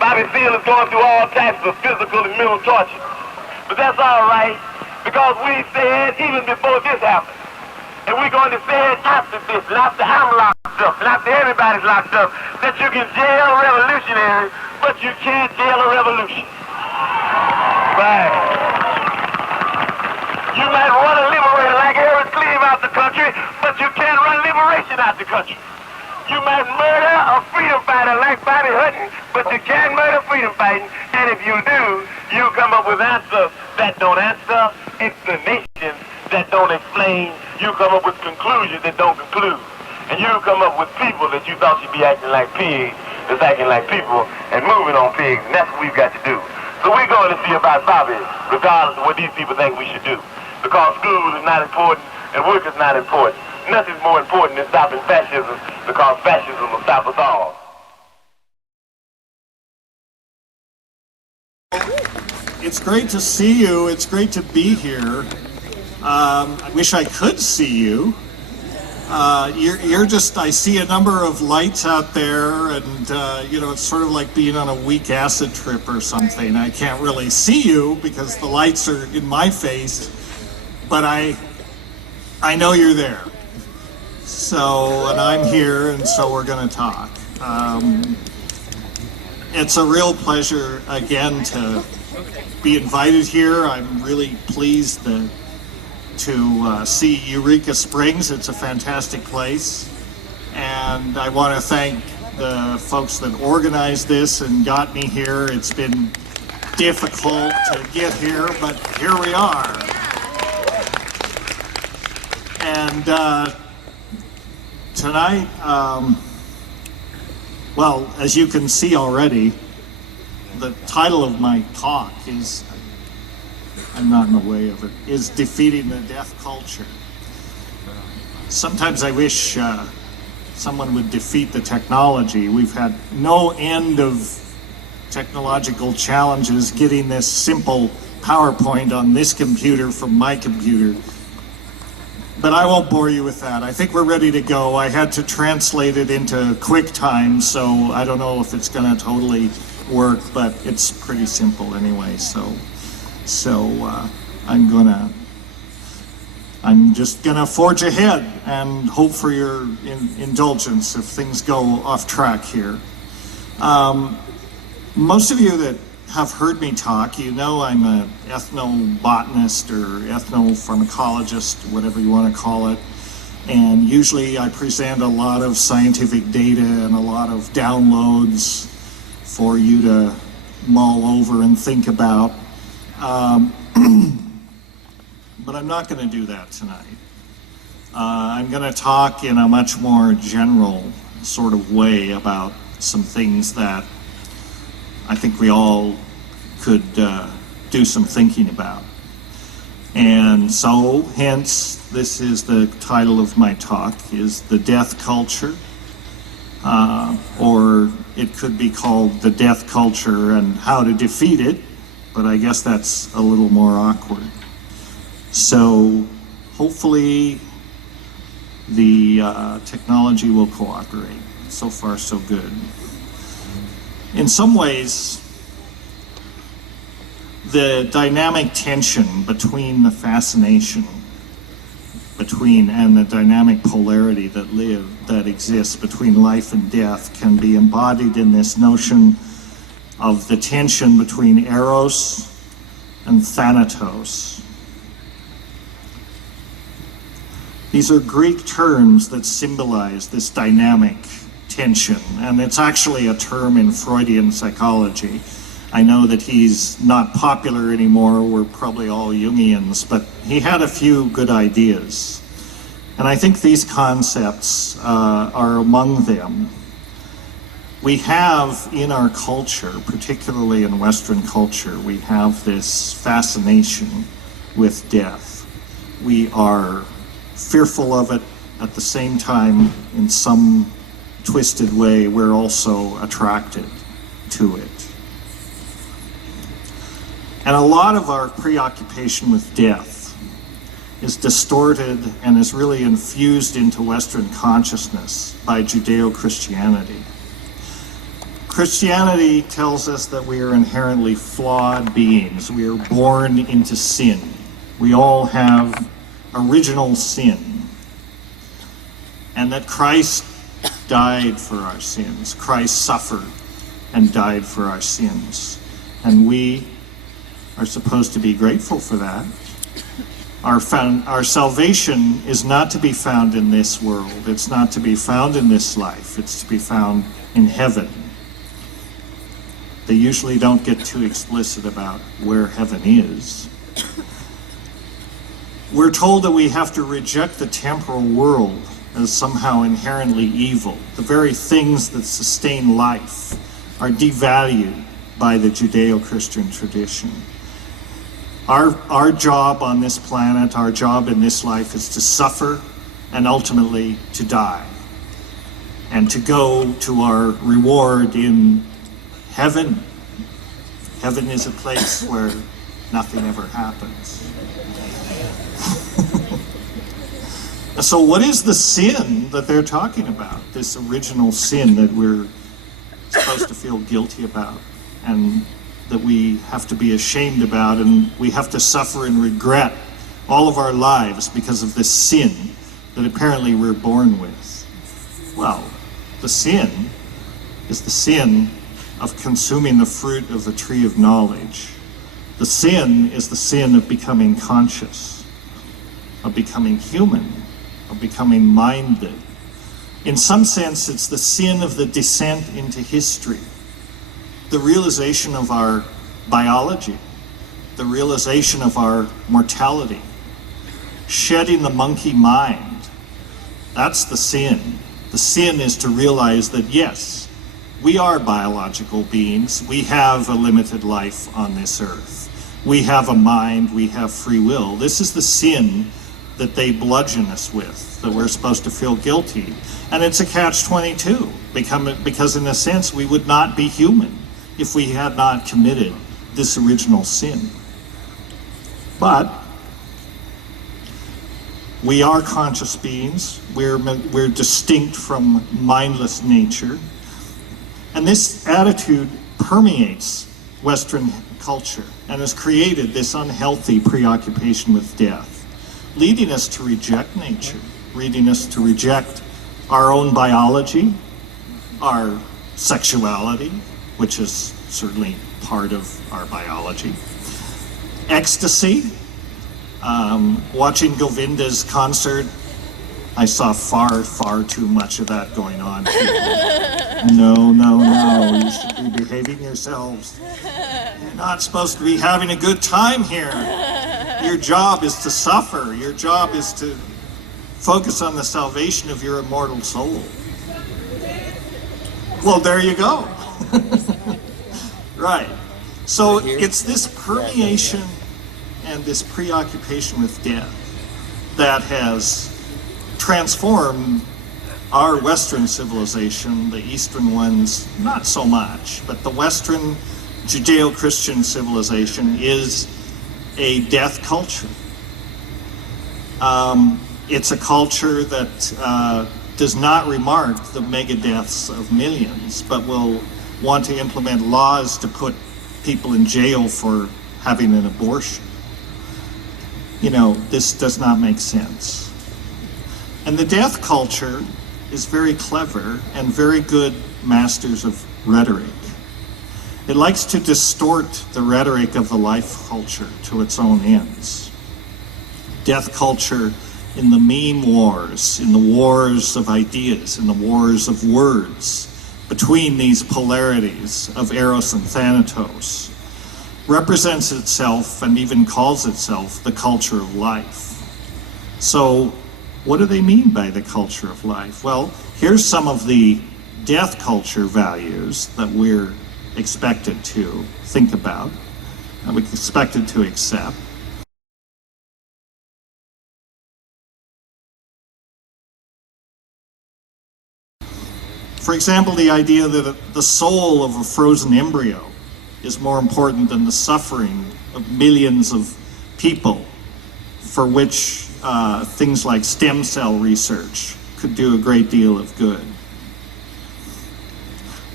Bobby Seale is going through all types of physical and mental torture. But that's all right, because we said even before this happened, and we're going to say it after this, and after I'm locked up, and after everybody's locked up, that you can jail a revolutionary, but you can't jail a revolution. Right. You might run a liberator like Harris Cleave out the country, but you can't run liberation out the country. You might murder a freedom fighter like Bobby Hutton, but you can't murder freedom fighting. And if you do, you come up with answers that don't answer, explanations that don't explain. You come up with conclusions that don't conclude. And you come up with people that you thought should be acting like pigs, that's acting like people and moving on pigs. And that's what we've got to do. So we're going to see about Bobby, regardless of what these people think we should do. Because school is not important and work is not important. Nothing's more important than stopping fascism, because fascism will stop us all. It's great to see you. It's great to be here. I wish I could see you. You're just, I see a number of lights out there, and it's sort of like being on a weak acid trip or something. I can't really see you because the lights are in my face, but I know you're there. So, and I'm here, and so we're going to talk. It's a real pleasure again to be invited here. I'm really pleased to see Eureka Springs. It's a fantastic place, and I want to thank the folks that organized this and got me here. It's been difficult to get here, but here we are. And tonight, well, as you can see already, the title of my talk is, I'm not in the way of it, is Defeating the Death Culture. Sometimes I wish someone would defeat the technology. We've had no end of technological challenges getting this simple PowerPoint on this computer from my computer. But I won't bore you with that. I think we're ready to go. I had to translate it into QuickTime, so I don't know if it's going to totally work, but it's pretty simple anyway. So I'm just gonna forge ahead and hope for your indulgence if things go off track here. Most of you that have heard me talk, you know I'm an ethnobotanist or ethnopharmacologist, whatever you want to call it. And usually I present a lot of scientific data and a lot of downloads for you to mull over and think about. But I'm not going to do that tonight. I'm going to talk in a much more general sort of way about some things that I think we all could do some thinking about. And so, hence, this is the title of my talk, is The Death Culture, or it could be called The Death Culture and How to Defeat It, but I guess that's a little more awkward. So, hopefully, the technology will cooperate. So far, so good. In some ways, the dynamic tension between the fascination and the dynamic polarity that exists between life and death can be embodied in this notion of the tension between eros and thanatos. These are Greek terms that symbolize this dynamic tension, and it's actually a term in Freudian psychology. I know that he's not popular anymore, we're probably all Jungians, but he had a few good ideas. And I think these concepts are among them. We have in our culture, particularly in Western culture, we have this fascination with death. We are fearful of it. At the same time, in some twisted way, we're also attracted to it. And a lot of our preoccupation with death is distorted and is really infused into Western consciousness by Judeo-Christianity. Christianity tells us that we are inherently flawed beings. We are born into sin. We all have original sin. And that Christ died for our sins. Christ suffered and died for our sins. And we are supposed to be grateful for that. Our salvation is not to be found in this world. It's not to be found in this life. It's to be found in heaven. They usually don't get too explicit about where heaven is. We're told that we have to reject the temporal world as somehow inherently evil. The very things that sustain life are devalued by the Judeo-Christian tradition. Our job on this planet, our job in this life is to suffer and ultimately to die and to go to our reward in heaven. Heaven is a place where nothing ever happens. So what is the sin that they're talking about? This original sin that we're supposed to feel guilty about and that we have to be ashamed about, and we have to suffer and regret all of our lives because of this sin that apparently we're born with. Well, the sin is the sin of consuming the fruit of the tree of knowledge. The sin is the sin of becoming conscious, of becoming human, of becoming minded. In some sense, it's the sin of the descent into history, the realization of our biology, the realization of our mortality, shedding the monkey mind. That's the sin. The sin is to realize that, yes, we are biological beings. We have a limited life on this earth. We have a mind. We have free will. This is the sin that they bludgeon us with, that we're supposed to feel guilty. And it's a catch-22, because in a sense, we would not be human if we had not committed this original sin. But we are conscious beings. We're distinct from mindless nature. And this attitude permeates Western culture and has created this unhealthy preoccupation with death, leading us to reject nature, leading us to reject our own biology, our sexuality, which is certainly part of our biology, ecstasy. Watching Govinda's concert, I saw far too much of that going on here. No, you should be behaving yourselves. You're not supposed to be having a good time here. Your job is to suffer. Your job is to focus on the salvation of your immortal soul. Well, there you go. Right. So it's this permeation and this preoccupation with death that has transformed our Western civilization. The Eastern ones, not so much, but the Western Judeo-Christian civilization is a death culture. It's a culture that does not remark the mega deaths of millions, but will want to implement laws to put people in jail for having an abortion. You know, this does not make sense. And the death culture is very clever and very good masters of rhetoric. It likes to distort the rhetoric of the life culture to its own ends. Death culture in the meme wars, in the wars of ideas, in the wars of words, between these polarities of Eros and Thanatos, represents itself and even calls itself the culture of life. So what do they mean by the culture of life? Well, here's some of the death culture values that we're expected to think about, and we're expected to accept. For example, the idea that the soul of a frozen embryo is more important than the suffering of millions of people, for which things like stem cell research could do a great deal of good.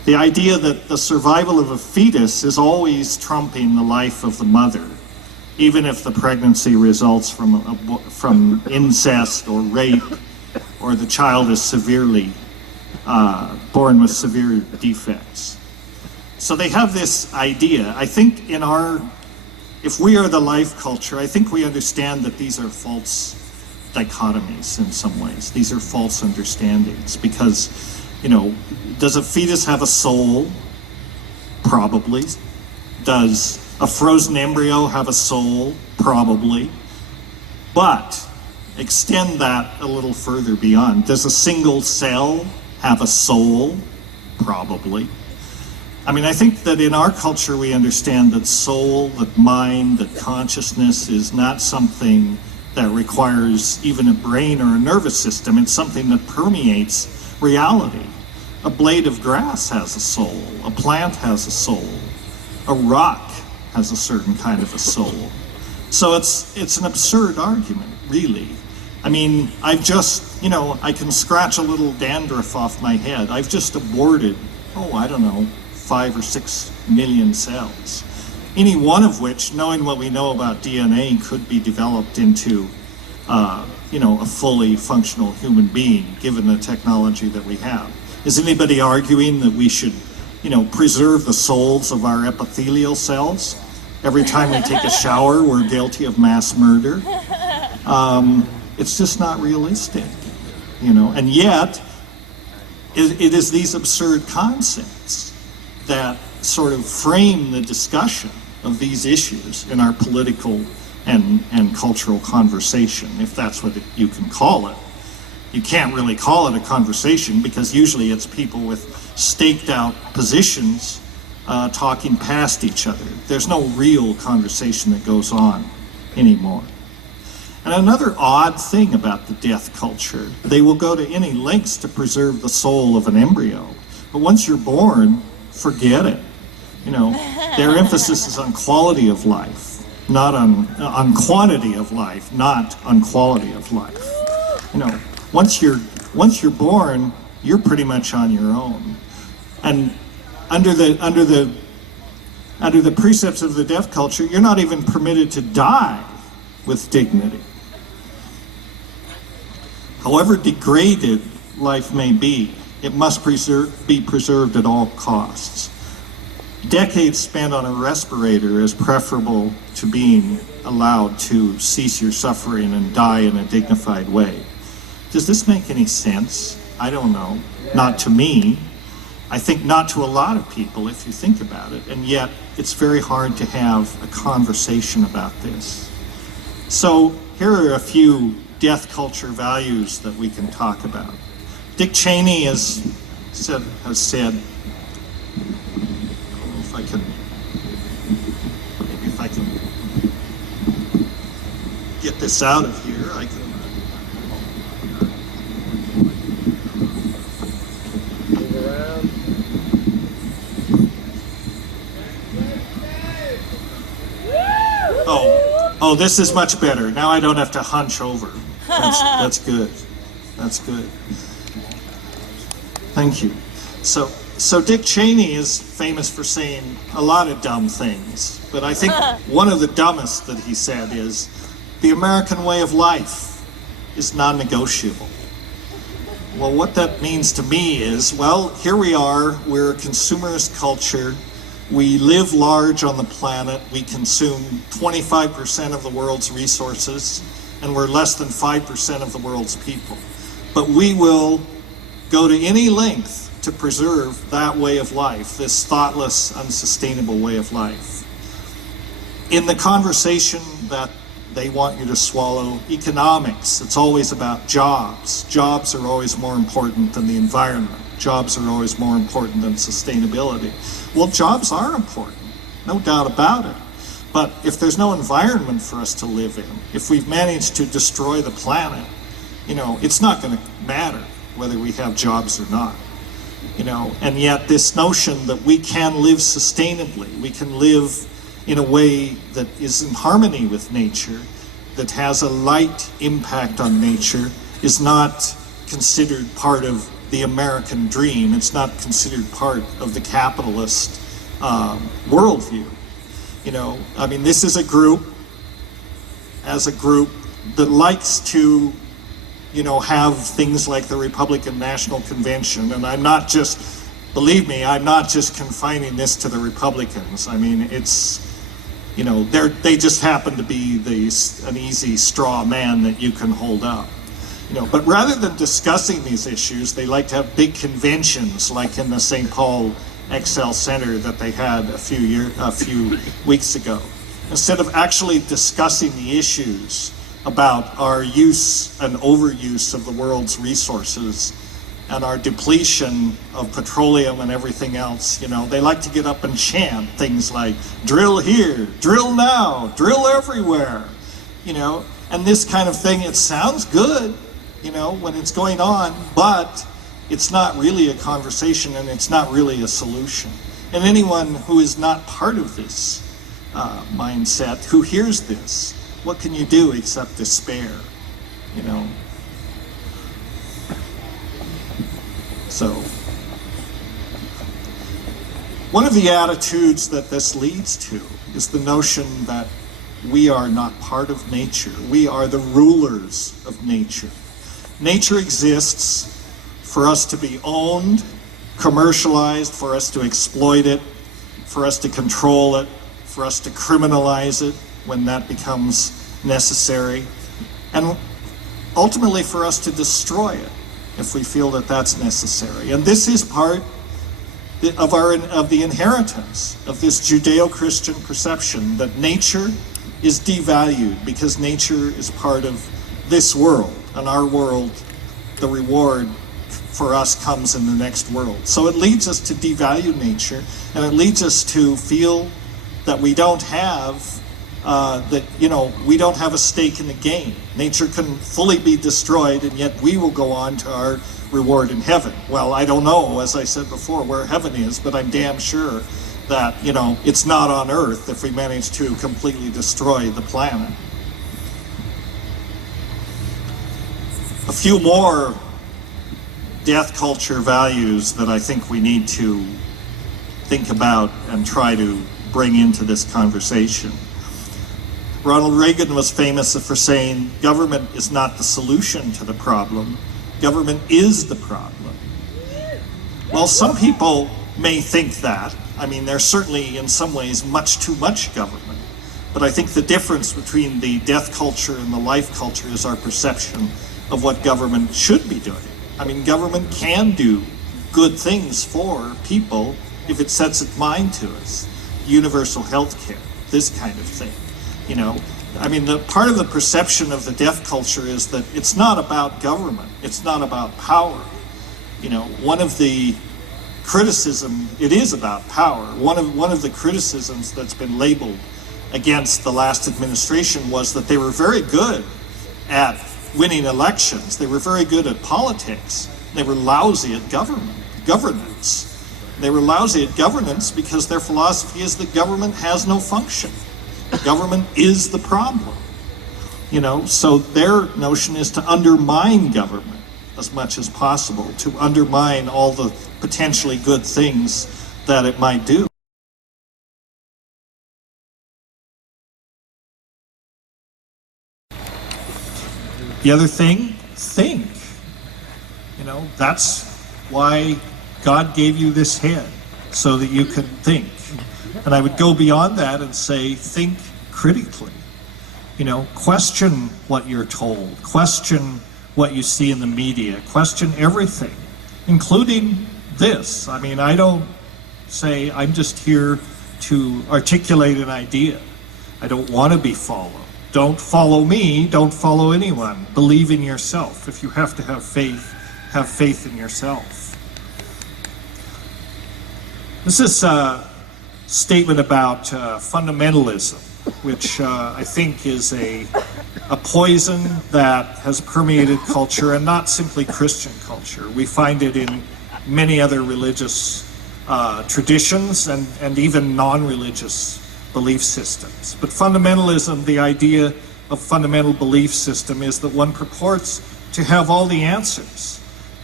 The idea that the survival of a fetus is always trumping the life of the mother, even if the pregnancy results from incest or rape, or the child is severely born with severe defects. So they have this idea. I think if we are the life culture, I think we understand that these are false dichotomies in some ways. These are false understandings because, does a fetus have a soul? Probably. Does a frozen embryo have a soul? Probably. But extend that a little further beyond. Does a single cell have a soul? Probably. I think that in our culture we understand that soul, that mind, that consciousness is not something that requires even a brain or a nervous system. It's something that permeates reality. A blade of grass has a soul. A plant has a soul. A rock has a certain kind of a soul. So it's an absurd argument, really. I've just, I can scratch a little dandruff off my head. I've just aborted, 5 or 6 million cells. Any one of which, knowing what we know about DNA, could be developed into, a fully functional human being, given the technology that we have. Is anybody arguing that we should, preserve the souls of our epithelial cells? Every time we take a shower, we're guilty of mass murder. It's just not realistic, and yet it is these absurd concepts that sort of frame the discussion of these issues in our political and cultural conversation, if that's what you can call it. You can't really call it a conversation because usually it's people with staked out positions talking past each other. There's no real conversation that goes on anymore. And another odd thing about the death culture, they will go to any lengths to preserve the soul of an embryo. But once you're born, forget it. Their emphasis is on quality of life, not on quantity of life, not on quality of life. Once you're born, you're pretty much on your own. And under the precepts of the death culture, you're not even permitted to die with dignity. However degraded life may be, it must be preserved at all costs. Decades spent on a respirator is preferable to being allowed to cease your suffering and die in a dignified way. Does this make any sense? I don't know. Not to me. I think not to a lot of people if you think about it, and yet it's very hard to have a conversation about this. So here are a few death culture values that we can talk about. Dick Cheney has said, I don't know if I can get this out of here. I can. Move around. Oh, this is much better. Now I don't have to hunch over. That's good. That's good. Thank you. So Dick Cheney is famous for saying a lot of dumb things, but I think one of the dumbest that he said is, the American way of life is non-negotiable. Well, what that means to me is, well, here we are, we're a consumerist culture, we live large on the planet, we consume 25% of the world's resources, and we're less than 5% of the world's people. But we will go to any length to preserve that way of life, this thoughtless, unsustainable way of life. In the conversation that they want you to swallow, economics, it's always about jobs. Jobs are always more important than the environment. Jobs are always more important than sustainability. Well, jobs are important, no doubt about it. But if there's no environment for us to live in, if we've managed to destroy the planet, it's not going to matter whether we have jobs or not. And yet this notion that we can live sustainably, we can live in a way that is in harmony with nature, that has a light impact on nature, is not considered part of the American dream. It's not considered part of the capitalist worldview. You know, I mean, this is a group that likes to, you know, have things like the Republican National Convention. And I'm not just, believe me, I'm not just confining this to the Republicans. I mean, it's, you know, they just happen to be an easy straw man that you can hold up. You know, but rather than discussing these issues, they like to have big conventions, like in the St. Paul XL Center that they had a few weeks ago. Instead of actually discussing the issues about our use and overuse of the world's resources and our depletion of petroleum and everything else, you know, they like to get up and chant things like, drill here, drill now, drill everywhere, you know, and this kind of thing. It sounds good, you know, when it's going on, but it's not really a conversation and it's not really a solution. And anyone who is not part of this mindset, who hears this, what can you do except despair, you know? So, one of the attitudes that this leads to is the notion that we are not part of nature. We are the rulers of nature. Nature exists for us to be owned, commercialized, for us to exploit it, for us to control it, for us to criminalize it when that becomes necessary, and ultimately for us to destroy it if we feel that that's necessary. And this is part of the inheritance of this Judeo-Christian perception that nature is devalued because nature is part of this world, and our world, the reward for us comes in the next world. So it leads us to devalue nature, and it leads us to feel that we don't have we don't have a stake in the game. Nature can fully be destroyed, and yet we will go on to our reward in heaven. Well, I don't know, as I said before, where heaven is, but I'm damn sure that, you know, it's not on Earth if we manage to completely destroy the planet. A few more death culture values that I think we need to think about and try to bring into this conversation. Ronald Reagan was famous for saying, government is not the solution to the problem, government is the problem. Well, some people may think that. I mean, there's certainly in some ways much too much government. But I think the difference between the death culture and the life culture is our perception of what government should be doing. I mean, government can do good things for people if it sets its mind to us. Universal health care, this kind of thing. You know, I mean, the part of the perception of the death culture is that it's not about government, it's not about power. You know, one of the criticism, it is about power. One of the criticisms that's been labeled against the last administration was that they were very good at winning elections. They were very good at politics. They were lousy at governance. They were lousy at governance because their philosophy is that government has no function. Government is the problem. You know, so their notion is to undermine government as much as possible, to undermine all the potentially good things that it might do. The other thing, think. You know, that's why God gave you this head, so that you can think. And I would go beyond that and say, think critically. You know, question what you're told, question what you see in the media, question everything, including this. I mean, I don't say I'm just here to articulate an idea. I don't want to be followed. Don't follow me, don't follow anyone. Believe in yourself. If you have to have faith in yourself. This is a statement about fundamentalism, which I think is a poison that has permeated culture, and not simply Christian culture. We find it in many other religious traditions and even non-religious belief systems. But fundamentalism, the idea of fundamental belief system, is that one purports to have all the answers.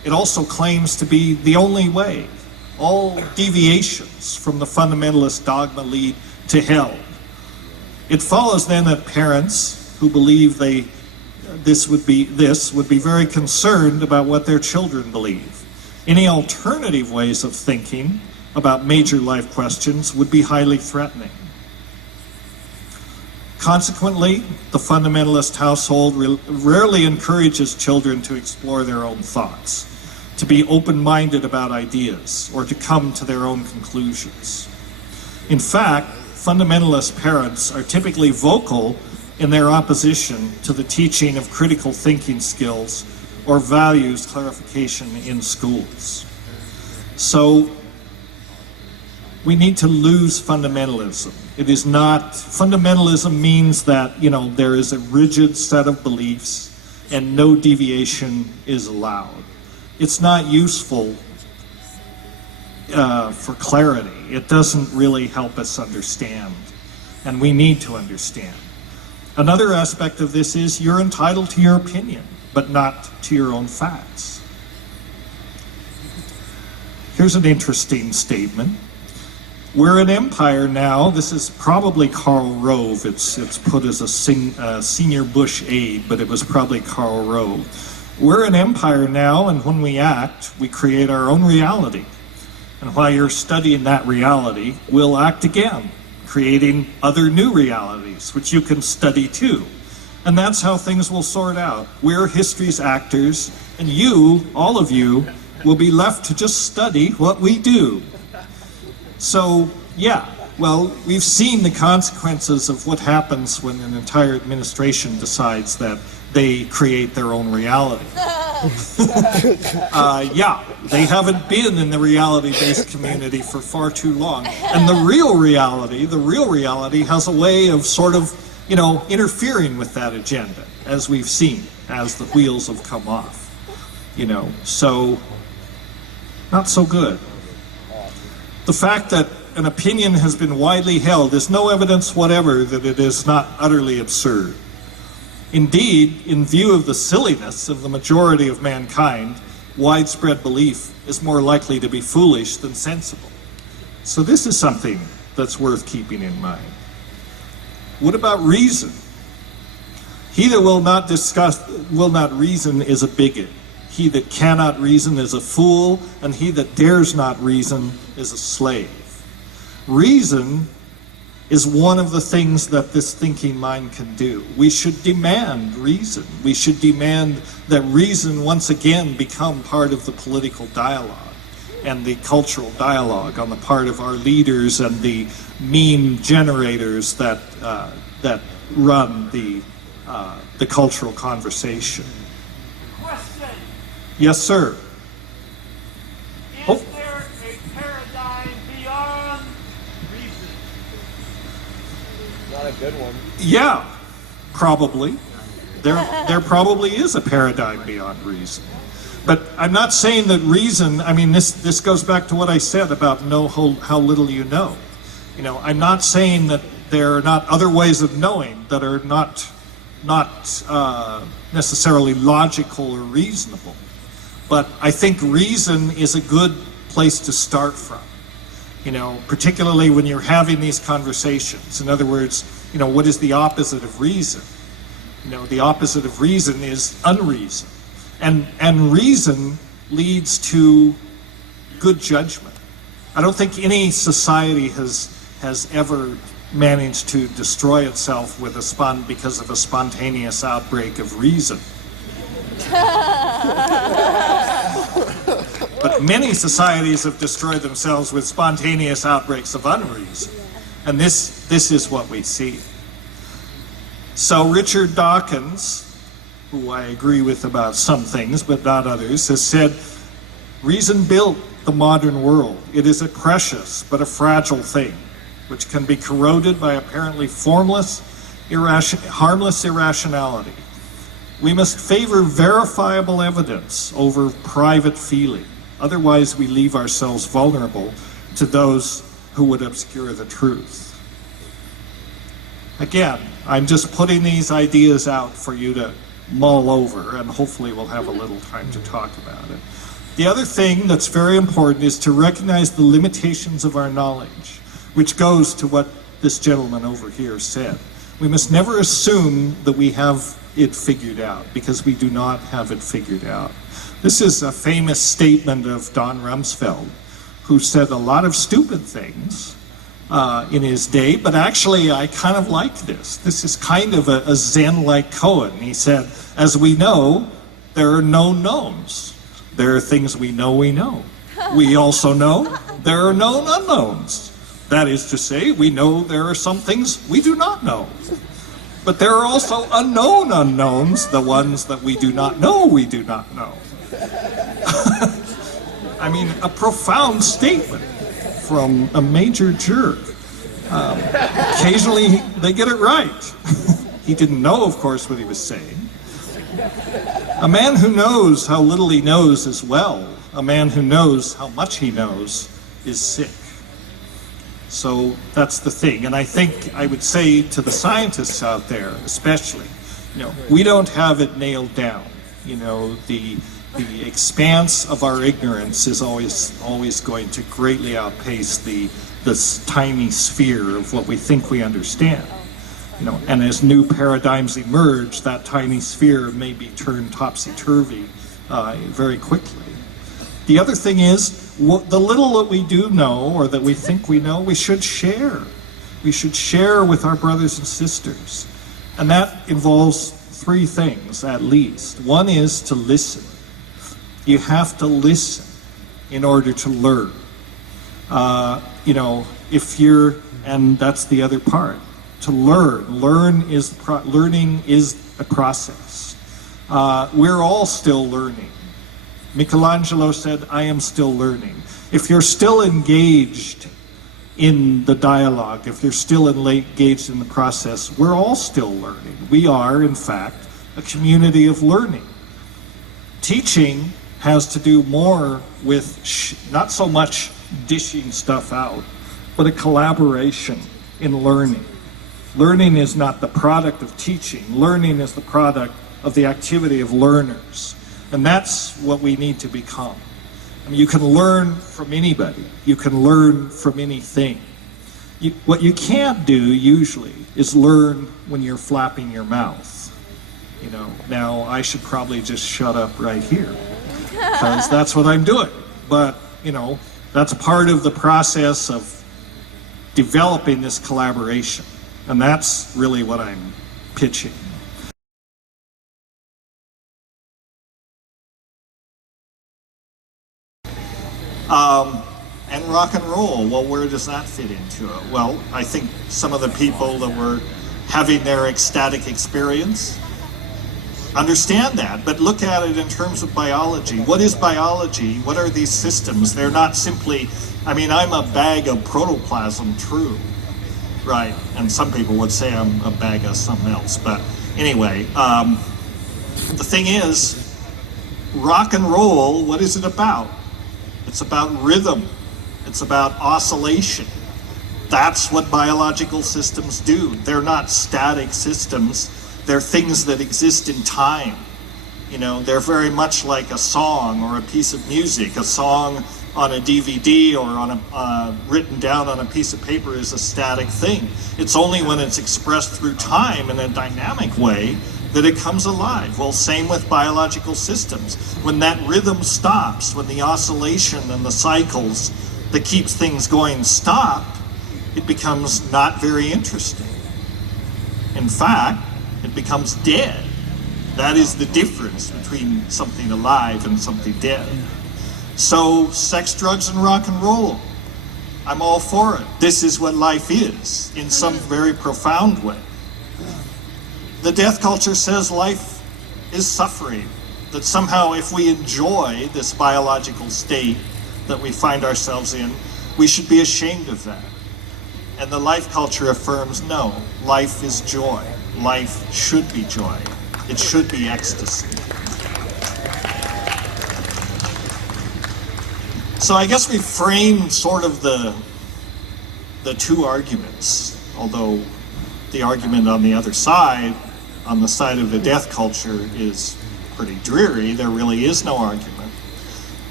it also claims to be the only way. All deviations from the fundamentalist dogma lead to hell. It follows then that parents who believe this would be very concerned about what their children believe. Any alternative ways of thinking about major life questions would be highly threatening. Consequently, the fundamentalist household rarely encourages children to explore their own thoughts, to be open-minded about ideas, or to come to their own conclusions. In fact, fundamentalist parents are typically vocal in their opposition to the teaching of critical thinking skills or values clarification in schools. So we need to lose fundamentalism. It is not, fundamentalism means that, there is a rigid set of beliefs and no deviation is allowed. It's not useful for clarity. It doesn't really help us understand, and we need to understand. Another aspect of this is you're entitled to your opinion, but not to your own facts. Here's an interesting statement. We're an empire now. This is probably Karl Rove. It's put as a senior Bush aide, but it was probably Karl Rove. We're an empire now, and when we act, we create our own reality. And while you're studying that reality, we'll act again, creating other new realities, which you can study too. And that's how things will sort out. We're history's actors, and you, all of you, will be left to just study what we do. So, yeah, well, we've seen the consequences of what happens when an entire administration decides that they create their own reality. Yeah, they haven't been in the reality-based community for far too long. And the real reality has a way of sort of, interfering with that agenda, as we've seen, as the wheels have come off. So, not so good. The fact that an opinion has been widely held is no evidence whatever that it is not utterly absurd. Indeed, in view of the silliness of the majority of mankind, widespread belief is more likely to be foolish than sensible. So this is something that's worth keeping in mind. What about reason? He that will not reason is a bigot. He that cannot reason is a fool, and he that dares not reason is a slave. Reason is one of the things that this thinking mind can do. We should demand reason. We should demand that reason once again become part of the political dialogue and the cultural dialogue on the part of our leaders and the meme generators that run the cultural conversation. Question. Yes, sir. Is there a paradigm beyond reason? Not a good one. Yeah, probably. There probably is a paradigm beyond reason. But I'm not saying that reason, this goes back to what I said about how little you know. I'm not saying that there are not other ways of knowing that are not necessarily logical or reasonable. But I think reason is a good place to start from. Particularly when you're having these conversations. In other words, what is the opposite of reason? The opposite of reason is unreason. And reason leads to good judgment. I don't think any society has ever managed to destroy itself because of a spontaneous outbreak of reason. But many societies have destroyed themselves with spontaneous outbreaks of unreason. And this is what we see. So Richard Dawkins, who I agree with about some things but not others, has said, reason built the modern world. It is a precious but a fragile thing, which can be corroded by apparently formless, harmless irrationality. We must favor verifiable evidence over private feeling. Otherwise, we leave ourselves vulnerable to those who would obscure the truth. Again, I'm just putting these ideas out for you to mull over, and hopefully we'll have a little time to talk about it. The other thing that's very important is to recognize the limitations of our knowledge, which goes to what this gentleman over here said. We must never assume that we have it figured out, because we do not have it figured out. This is a famous statement of Don Rumsfeld, who said a lot of stupid things in his day, but actually I kind of like this. This is kind of a Zen-like koan. He said, as we know, there are known knowns. There are things we know we know. We also know there are known unknowns. That is to say, we know there are some things we do not know. But there are also unknown unknowns, the ones that we do not know we do not know. I mean, a profound statement from a major jerk. Occasionally, they get it right. He didn't know, of course, what he was saying. A man who knows how little he knows is well. A man who knows how much he knows is sick. So that's the thing. And I think I would say to the scientists out there, especially, we don't have it nailed down. The expanse of our ignorance is always going to greatly outpace this tiny sphere of what we think we understand. And as new paradigms emerge, that tiny sphere may be turned topsy-turvy very quickly. The other thing is, the little that we do know, or that we think we know, we should share. We should share with our brothers and sisters. And that involves three things, at least. One is to listen. You have to listen in order to learn. And that's the other part. To learning is a process. We're all still learning. Michelangelo said, I am still learning. If you're still engaged in the dialogue, if you're still engaged in the process, we're all still learning. We are, in fact, a community of learning. Teaching has to do more with not so much dishing stuff out, but a collaboration in learning. Learning is not the product of teaching. Learning is the product of the activity of learners. And that's what we need to become. I mean, you can learn from anybody. You can learn from anything. What you can't do, usually, is learn when you're flapping your mouth. Now I should probably just shut up right here, because that's what I'm doing. But, that's part of the process of developing this collaboration. And that's really what I'm pitching. And rock and roll, well, where does that fit into it? Well, I think some of the people that were having their ecstatic experience understand that, but look at it in terms of biology. What is biology? What are these systems? They're not simply, I'm a bag of protoplasm, true, right? And some people would say I'm a bag of something else, but anyway, the thing is, rock and roll, what is it about? It's about rhythm. It's about oscillation. That's what biological systems do. They're not static systems. They're things that exist in time. They're very much like a song or a piece of music. A song on a DVD or on written down on a piece of paper is a static thing. It's only when it's expressed through time in a dynamic way that it comes alive. Well, same with biological systems. When that rhythm stops, when the oscillation and the cycles that keeps things going stop, it becomes not very interesting. In fact, it becomes dead. That is the difference between something alive and something dead. So, sex, drugs, and rock and roll. I'm all for it. This is what life is, in some very profound way. The death culture says life is suffering, that somehow if we enjoy this biological state that we find ourselves in, we should be ashamed of that. And the life culture affirms, no, life is joy. Life should be joy. It should be ecstasy. So I guess we framed sort of the two arguments, although the argument on the other side, on the side of the death culture, is pretty dreary. There really is no argument.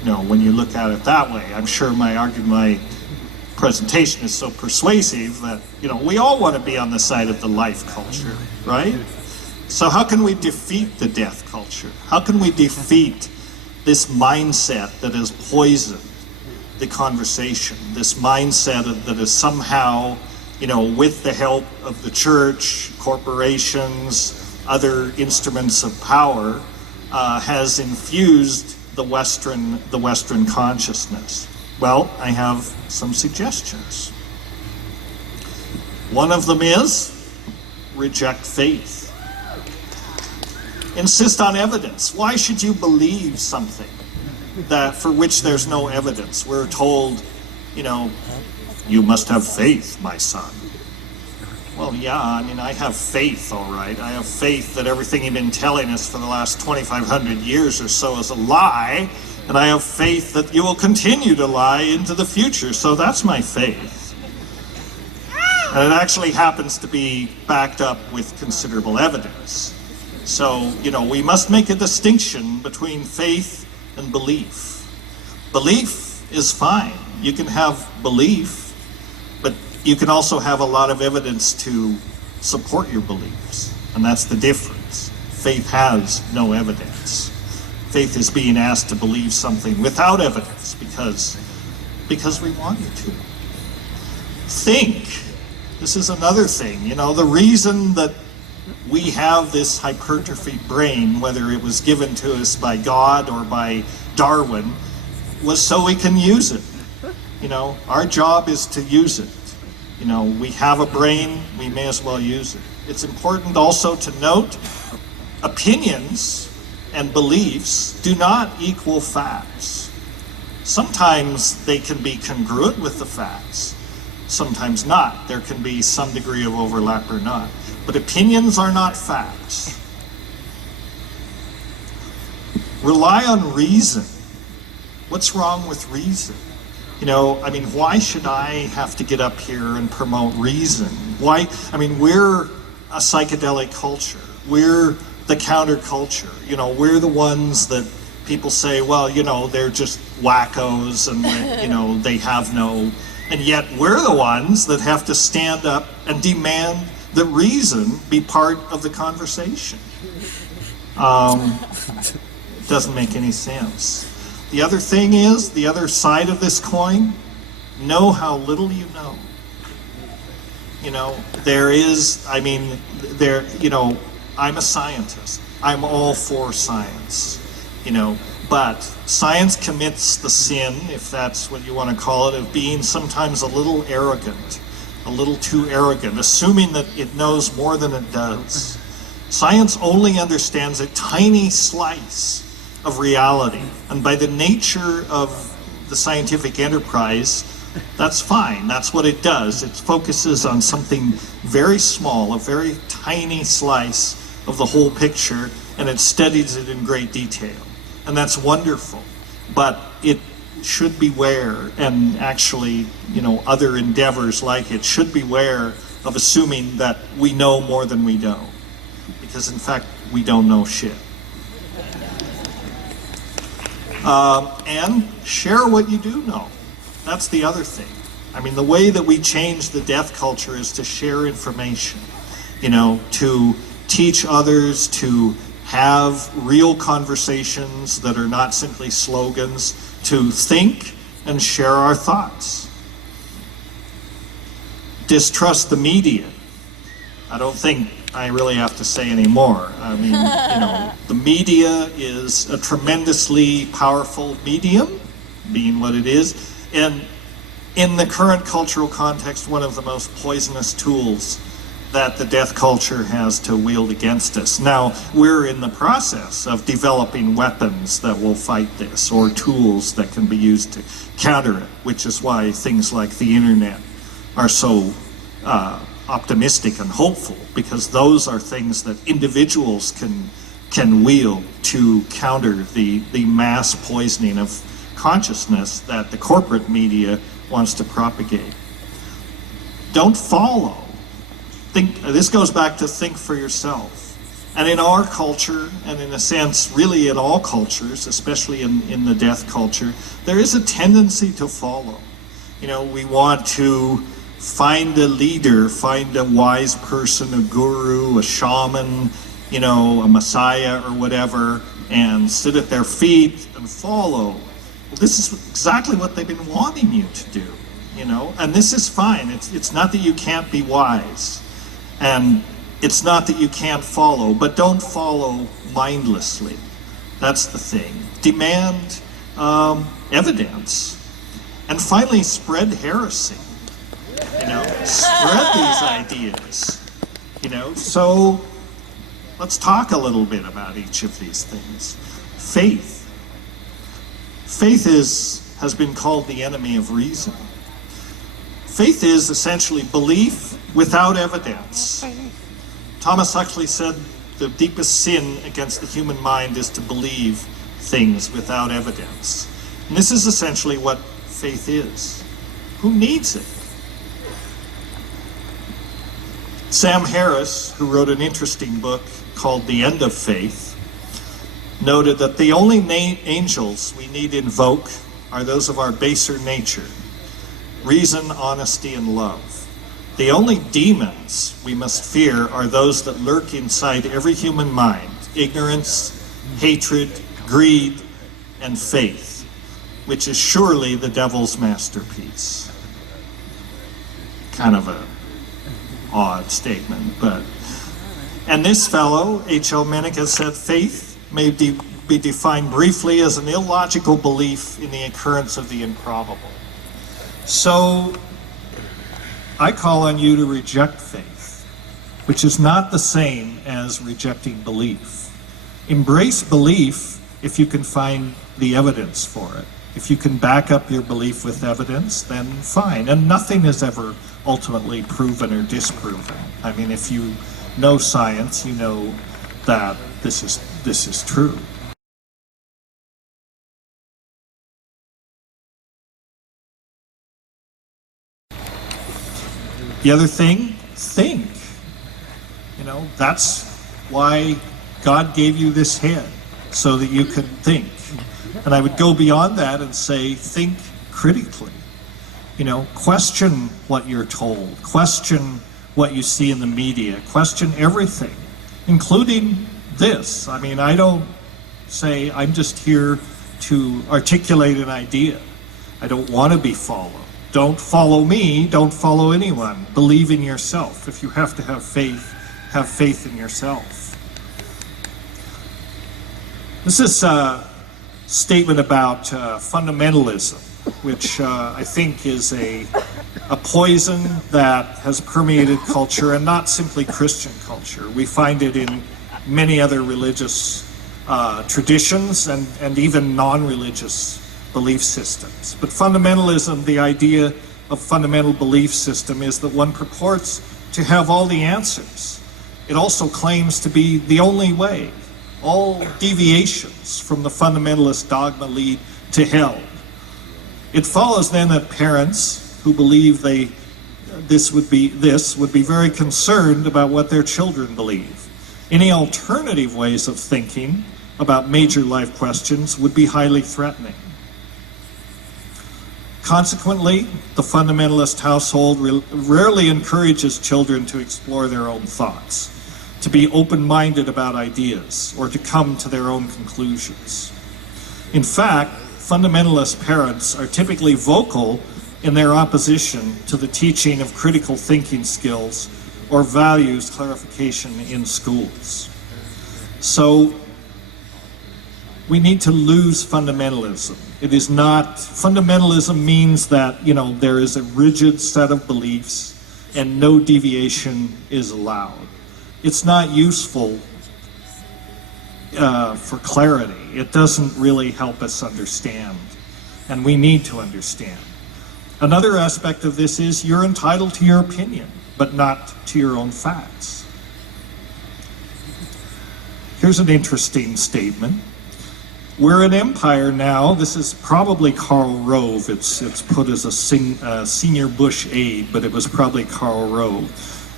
when you look at it that way. I'm sure my presentation is so persuasive that, we all want to be on the side of the life culture, right? So how can we defeat the death culture? How can we defeat this mindset that has poisoned the conversation, this mindset that is somehow, with the help of the church, corporations, other instruments of power, has infused the Western consciousness? Well, I have some suggestions. One of them is reject faith. Insist on evidence. Why should you believe something that for which there's no evidence? We're told, you must have faith, my son. Well, yeah, I have faith, all right. I have faith that everything you've been telling us for the last 2,500 years or so is a lie, and I have faith that you will continue to lie into the future, so that's my faith. And it actually happens to be backed up with considerable evidence. So, we must make a distinction between faith and belief. Belief is fine. You can have belief, but you can also have a lot of evidence to support your beliefs. And that's the difference. Faith has no evidence. Faith is being asked to believe something without evidence because we want you to. Think. This is another thing. The reason that we have this hypertrophied brain, whether it was given to us by God or by Darwin, was so we can use it. Our job is to use it. We have a brain, we may as well use it. It's important also to note opinions and beliefs do not equal facts. Sometimes they can be congruent with the facts, sometimes not. There can be some degree of overlap or not. But opinions are not facts. Rely on reason. What's wrong with reason? Why should I have to get up here and promote reason? Why? We're a psychedelic culture. We're the counterculture. We're the ones that people say, well, they're just wackos and, they have no... And yet we're the ones that have to stand up and demand that reason be part of the conversation. Doesn't make any sense. The other thing is, the other side of this coin, know how little you know. I'm a scientist. I'm all for science, but science commits the sin, if that's what you want to call it, of being sometimes a little arrogant, a little too arrogant, assuming that it knows more than it does. Science only understands a tiny slice of reality, and by the nature of the scientific enterprise, that's fine. That's what it does. It focuses on something very small, a very tiny slice of the whole picture, and it studies it in great detail. And that's wonderful. But it should beware, and actually, other endeavors like it should beware of assuming that we know more than we know. Because in fact, we don't know shit. And share what you do know. That's the other thing. The way that we change the death culture is to share information, to teach others, to have real conversations that are not simply slogans, to think and share our thoughts. Distrust the media. I don't think I really have to say any more. The media is a tremendously powerful medium, being what it is, and in the current cultural context, one of the most poisonous tools that the death culture has to wield against us. Now, we're in the process of developing weapons that will fight this, or tools that can be used to counter it, which is why things like the internet are so optimistic and hopeful, because those are things that individuals can wield to counter the mass poisoning of consciousness that the corporate media wants to propagate. Don't follow. This goes back to think for yourself. And in our culture, and in a sense, really in all cultures, especially in the death culture, there is a tendency to follow. You know, we want to find a leader, find a wise person, a guru, a shaman, you know, a messiah or whatever, and sit at their feet and follow. Well, this is exactly what they've been wanting you to do, you know, and this is fine. It's not that you can't be wise, and it's not that you can't follow, but don't follow mindlessly. That's the thing. Demand evidence. And finally, spread heresy. You know, spread these ideas. You know, so let's talk a little bit about each of these things. Faith. Faith has been called the enemy of reason. Faith is essentially belief without evidence. Thomas Huxley said the deepest sin against the human mind is to believe things without evidence. And this is essentially what faith is. Who needs it? Sam Harris, who wrote an interesting book called The End of Faith, noted that the only angels we need invoke are those of our baser nature: reason, honesty, and love. The only demons we must fear are those that lurk inside every human mind: ignorance, hatred, greed, and faith, which is surely the devil's masterpiece. Kind of a odd statement, but... And this fellow, H.L. Menninger, said faith may be defined briefly as an illogical belief in the occurrence of the improbable. So I call on you to reject faith, which is not the same as rejecting belief. Embrace belief if you can find the evidence for it. If you can back up your belief with evidence, then fine. And nothing is ever ultimately proven or disproven. I mean, if you know science, you know that this is true. The other thing, think. You know, that's why God gave you this head, so that you could think. And I would go beyond that and say, think critically. You know, question what you're told, question what you see in the media, question everything, including this. I mean, I don't say I'm just here to articulate an idea. I don't want to be followed. Don't follow me, don't follow anyone. Believe in yourself. If you have to have faith in yourself. This is a statement about fundamentalism, which I think is a poison that has permeated culture, and not simply Christian culture. We find it in many other religious traditions and even non-religious belief systems. But fundamentalism, the idea of fundamental belief system, is that one purports to have all the answers. It also claims to be the only way. All deviations from the fundamentalist dogma lead to hell. It follows then that parents who believe this would be very concerned about what their children believe. Any alternative ways of thinking about major life questions would be highly threatening. Consequently, the fundamentalist household rarely encourages children to explore their own thoughts, to be open-minded about ideas, or to come to their own conclusions. In fact, fundamentalist parents are typically vocal in their opposition to the teaching of critical thinking skills or values clarification in schools. So we need to lose fundamentalism. It is not, fundamentalism means that, you know, there is a rigid set of beliefs and no deviation is allowed. It's not useful for clarity. It doesn't really help us understand, and we need to understand. Another aspect of this is you're entitled to your opinion, but not to your own facts. Here's an interesting statement. We're an empire now. This is probably Karl Rove. It's put as a senior Bush aide, but it was probably Karl Rove.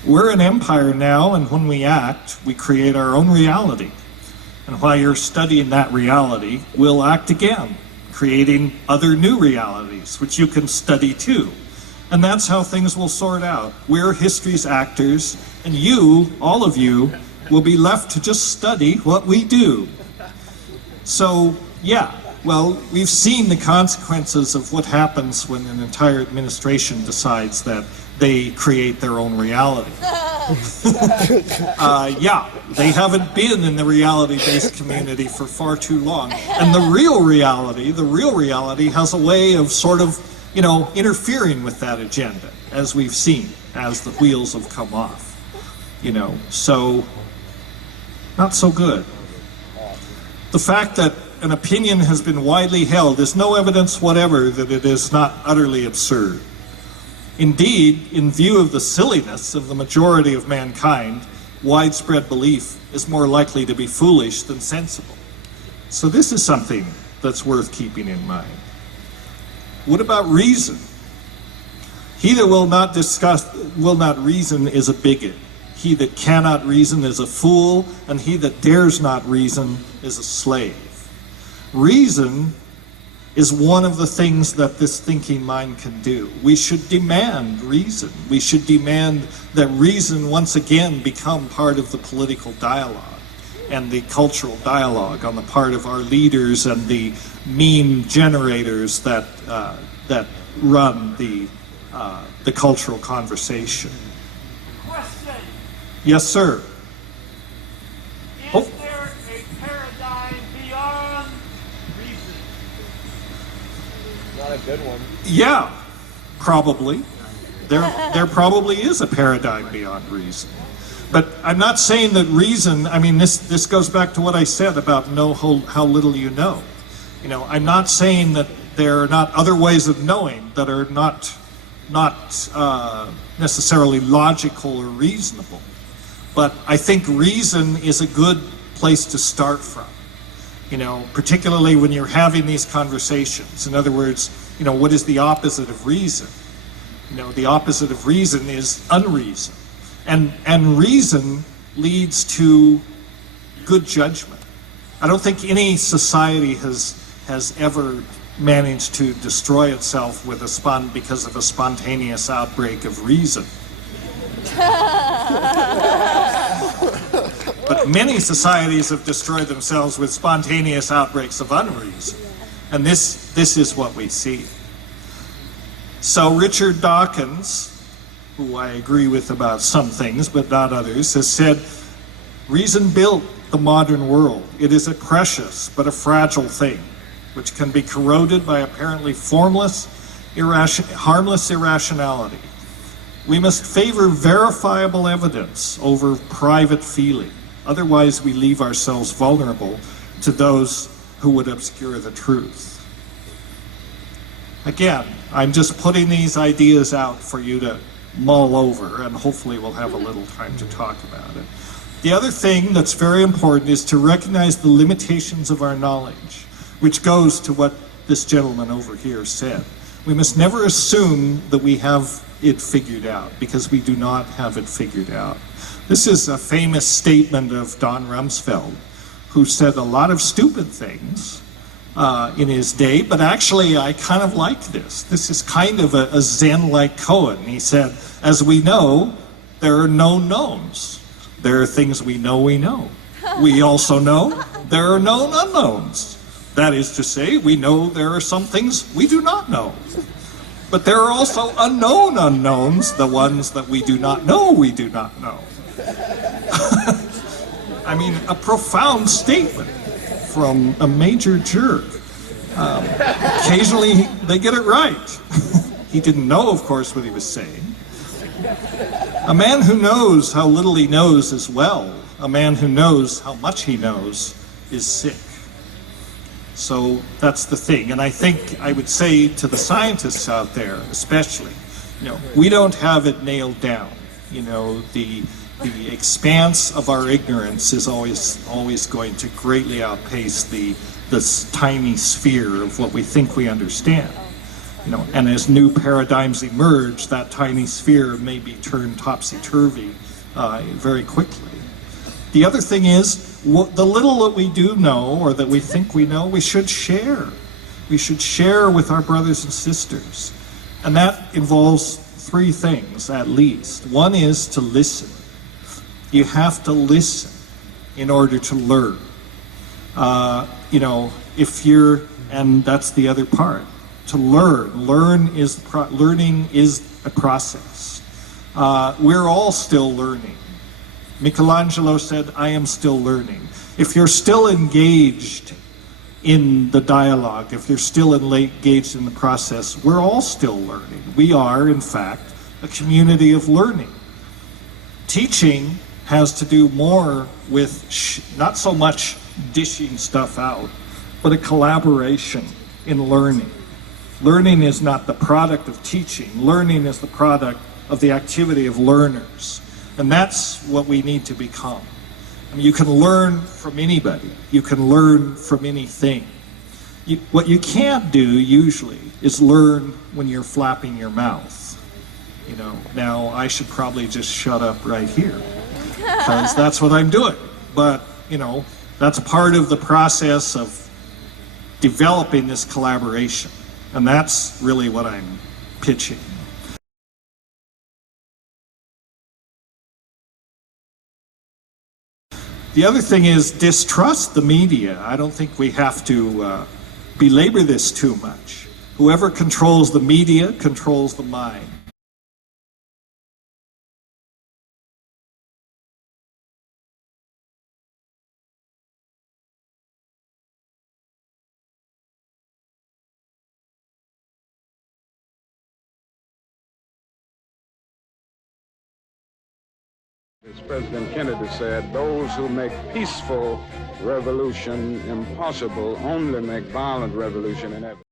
We're an empire now, and when we act, we create our own reality. And while you're studying that reality, we'll act again, creating other new realities, which you can study too. And that's how things will sort out. We're history's actors, and you, all of you, will be left to just study what we do. So, yeah, well, we've seen the consequences of what happens when an entire administration decides that they create their own reality. Yeah, they haven't been in the reality-based community for far too long. And the real reality has a way of sort of, you know, interfering with that agenda, as we've seen, as the wheels have come off. You know, so, not so good. The fact that an opinion has been widely held is no evidence whatever that it is not utterly absurd. Indeed, in view of the silliness of the majority of mankind, widespread belief is more likely to be foolish than sensible. So this is something that's worth keeping in mind. What about reason? He that will not reason is a bigot. He that cannot reason is a fool, and he that dares not reason is a slave. Reason is one of the things that this thinking mind can do. We should demand reason. We should demand that reason once again become part of the political dialogue and the cultural dialogue on the part of our leaders and the meme generators that run the cultural conversation. Question. Yes, sir. Is there a paradigm beyond reason? Not a good one. Yeah, probably. There probably is a paradigm beyond reason. But I'm not saying that reason, I mean, this goes back to what I said about know how little you know. You know, I'm not saying that there are not other ways of knowing that are not necessarily logical or reasonable. But I think reason is a good place to start from. You know, particularly when you're having these conversations. In other words, you know, what is the opposite of reason? You know, the opposite of reason is unreason. And reason leads to good judgment. I don't think any society has ever managed to destroy itself with because of a spontaneous outbreak of reason. But many societies have destroyed themselves with spontaneous outbreaks of unreason. And this is what we see. So Richard Dawkins, who I agree with about some things but not others, has said, reason built the modern world. It is a precious but a fragile thing, which can be corroded by apparently formless, harmless irrationality. We must favor verifiable evidence over private feeling. Otherwise, we leave ourselves vulnerable to those who would obscure the truth. Again, I'm just putting these ideas out for you to mull over, and hopefully we'll have a little time to talk about it. The other thing that's very important is to recognize the limitations of our knowledge, which goes to what this gentleman over here said. We must never assume that we have it figured out, because we do not have it figured out. This is a famous statement of Don Rumsfeld, who said a lot of stupid things in his day, but actually I kind of like this. This is kind of a Zen-like Cohen. He said, as we know, there are known knowns. There are things we know we know. We also know there are known unknowns. That is to say, we know there are some things we do not know. But there are also unknown unknowns, the ones that we do not know we do not know. I mean, a profound statement from a major jerk. Occasionally, they get it right. He didn't know, of course, what he was saying. A man who knows how little he knows is well. A man who knows how much he knows is sick. So that's the thing. And I think I would say to the scientists out there, especially, you know, we don't have it nailed down. You know, the expanse of our ignorance is always going to greatly outpace this tiny sphere of what we think we understand. And as new paradigms emerge, that tiny sphere may be turned topsy-turvy very quickly. The other thing is, the little that we do know, or that we think we know, we should share. We should share with our brothers and sisters. And that involves three things, at least. One is to listen. You have to listen in order to learn. And that's the other part. To learn. Learning is a process. We're all still learning. Michelangelo said, "I am still learning." If you're still engaged in the dialogue, if you're still engaged in the process, we're all still learning. We are, in fact, a community of learning. Teaching has to do more with not so much dishing stuff out, but a collaboration in learning. Learning is not the product of teaching. Learning is the product of the activity of learners. And that's what we need to become. I mean, you can learn from anybody. You can learn from anything. What you can't do usually is learn when you're flapping your mouth. Now I should probably just shut up right here, because that's what I'm doing. But, that's part of the process of developing this collaboration. And that's really what I'm pitching. The other thing is distrust the media. I don't think we have to belabor this too much. Whoever controls the media controls the mind. As President Kennedy said, those who make peaceful revolution impossible only make violent revolution inevitable.